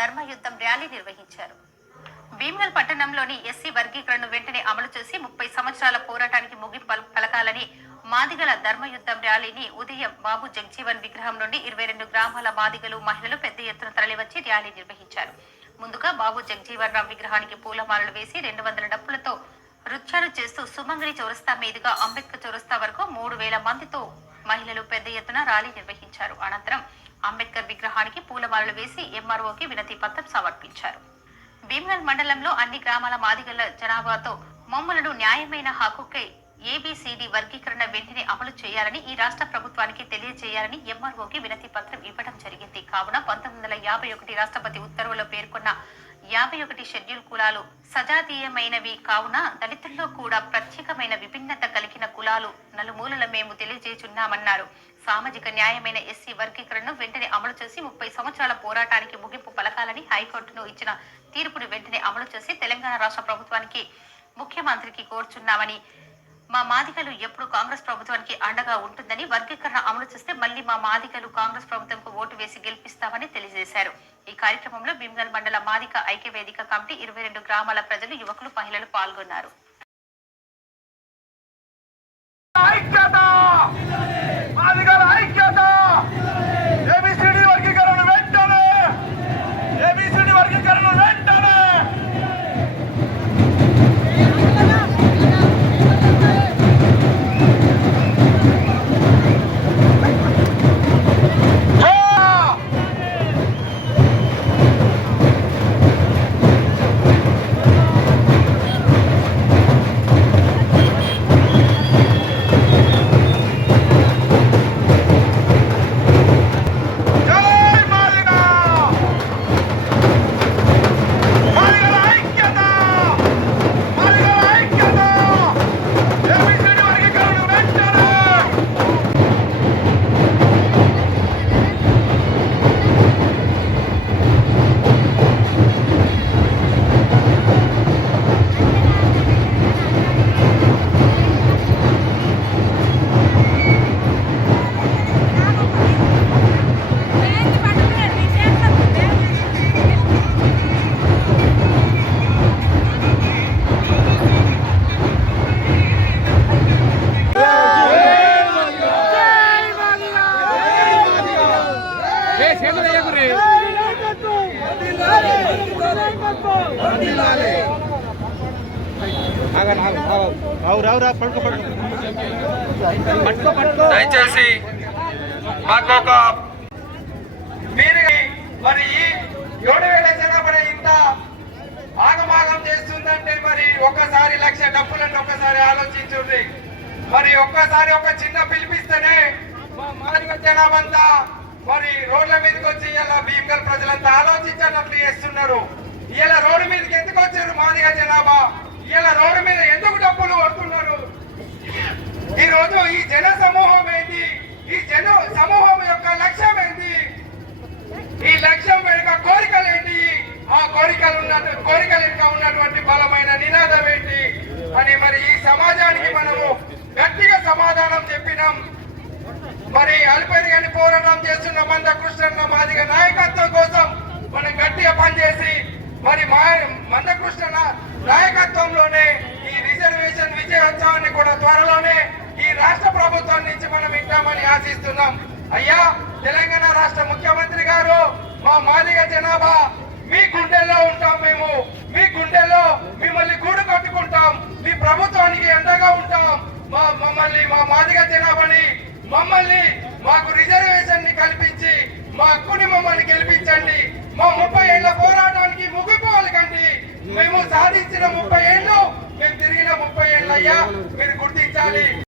ధర్మయుద్ధం rally నిర్వహించారు. భీమ్గల్ పట్టణంలోని SC వర్గీకరణను వెంటనే అమలు చేసి ముప్పై సంవత్సరాల పోరాటానికి ముగింపు పలకాలని మాదిగల ధర్మయుద్ధం ర్యాలీని ఉదయం బాబు జగ్జీవన్ విగ్రహం నుండి ఇరవై రెండు గ్రామాల మాదిగలు మహిళలు పెద్ద ఎత్తున తరలివచ్చి ర్యాలీ నిర్వహించారు. ముందుగా బాబు జగ్జీవన్ రామ్ విగ్రహానికి పూలమాలలు వేసి రెండు వందల డప్పులతో నృత్యాలు చేస్తూ సుమంగిరి చౌరస్తా మీదుగా అంబేద్కర్ చౌరస్తా వరకు మూడు వేల మందితో మహిళలు పెద్ద ఎత్తున ర్యాలీ నిర్వహించారు. అనంతరం అంబేద్కర్ విగ్రహానికి పూలమాలలు వేసి ఎంఆర్ఓకి వినతి పత్రం సమర్పించారు. భీమ్గల్ మండలంలో అన్ని గ్రామాల మాదిగల జనాభాతో మమ్మలను న్యాయమైన హక్కుకై ఏబిసిడి వర్గీకరణ వెంటనే అమలు చేయాలని ఈ రాష్ట్ర ప్రభుత్వానికి తెలియజేయాలని ఎంఆర్ఓకి వినతి పత్రం ఇవ్వడం జరిగింది. కావున పంతొమ్మిది వందల యాభై ఒకటి రాష్ట్రపతి ఉత్తర్వులో పేర్కొన్న యాభై ఒకటి షెడ్యూల్ కులాలు సజాతీయమైనవి కావున దళితుల్లో కూడా ప్రత్యేకమైన విభిన్నత కలిగిన కులాలు నలుమూలల మేము తెలియజేయుచున్నామన్నారు సామాజిక న్యాయమైన ఎస్సీ వర్గీకరణను వెంటనే అమలు చేసి ముప్పై సంవత్సరాల పోరాటానికి ముగింపు పలకాలని హైకోర్టును ఇచ్చిన తీర్పును వెంటనే అమలు చేసి తెలంగాణ రాష్ట్ర ప్రభుత్వానికి ముఖ్యమంత్రికి కోరుచున్నామని మా మాదిగలు ఎప్పుడు కాంగ్రెస్ ప్రభుత్వానికి అండగా ఉంటుందని వర్గీకరణ అమలు చేస్తే మళ్ళీ మా మాదిగలు కాంగ్రెస్ ప్రభుత్వంకు ఓటు వేసి గెలిపిస్తామని తెలియజేశారు. ఈ కార్యక్రమంలో భీమ్గల్ మండల మాదిక ఐక్య వేదిక కమిటీ ఇరవై రెండు గ్రామాల ప్రజలు యువకులు మహిళలు పాల్గొన్నారు. దయచేసి మాకు ఒక మీరు మరి ఈ ఏడు వేల జనాభా ఇంత ఆగమాగం చేస్తుందంటే మరి ఒక్కసారి లక్ష డబ్బులను ఒక్కసారి ఆలోచించుండి. మరి ఒక్కసారి ఒక చిన్న పిలిపిస్తేనే మా మాదిగ జనాభా అంతా మరి రోడ్ల మీదకి వచ్చి ఇలా భీమగల్ ప్రజలంతా ఆలోచించాలట్లు చేస్తున్నారు. ఇలా రోడ్డు మీదకి ఎందుకు వచ్చారు మాదిగా జనాభా? ఇలా రోడ్డు మీద ఎందుకు డబ్బులు పడుతున్నారు? ఈ రోజు ఈ జన సమూహం ఏంటి ఈ జన సమూహం యొక్క లక్ష్యం ఏంటి ఈ లక్ష్యం వెనుక కోరికలు ఏంటి ఆ కోరికలు ఉన్న కోరికల వెనుక ఉన్నటువంటి బలమైన నినాదం ఏంటి? అని మరి ఈ సమాజానికి మనము గట్టిగా సమాధానం చెప్పినాం. మరి అల్పరిగని పోరాటం చేస్తున్న మంద కృష్ణన్న మాదిగ నాయకత్వం కోసం మనం గట్టిగా పనిచేసి మరి మా మందకృష్ణ నాయకత్వంలోనే ఈ రిజర్వేషన్ విజయోత్సవాన్ని కూడా త్వరలోనే ఈ రాష్ట్ర ప్రభుత్వం నుంచి మనం వింటామని ఆశిస్తున్నాం. అయ్యా తెలంగాణ రాష్ట్ర ముఖ్యమంత్రి గారు మా మాదిగ జనాభా మీ గుండెల్లో ఉంటాం మేము. మీ గుండెల్లో మిమ్మల్ని గూడు కట్టుకుంటాం. మీ ప్రభుత్వానికి ఎండగా ఉంటాం. మా మమ్మల్ని మా మాదిగ జనాభాని మమ్మల్ని మాకు రిజర్వేషన్ని కల్పించి మా హక్కుని మమ్మల్ని గెలిపించండి మా ముప్పై ఏళ్ళ పోరాటానికి ముగిపోవాలి కండి మేము సాధించిన ముప్పై ఏళ్ళు మేము తిరిగిన ముప్పై ఏళ్ళయ్యా మీరు గుర్తించాలి.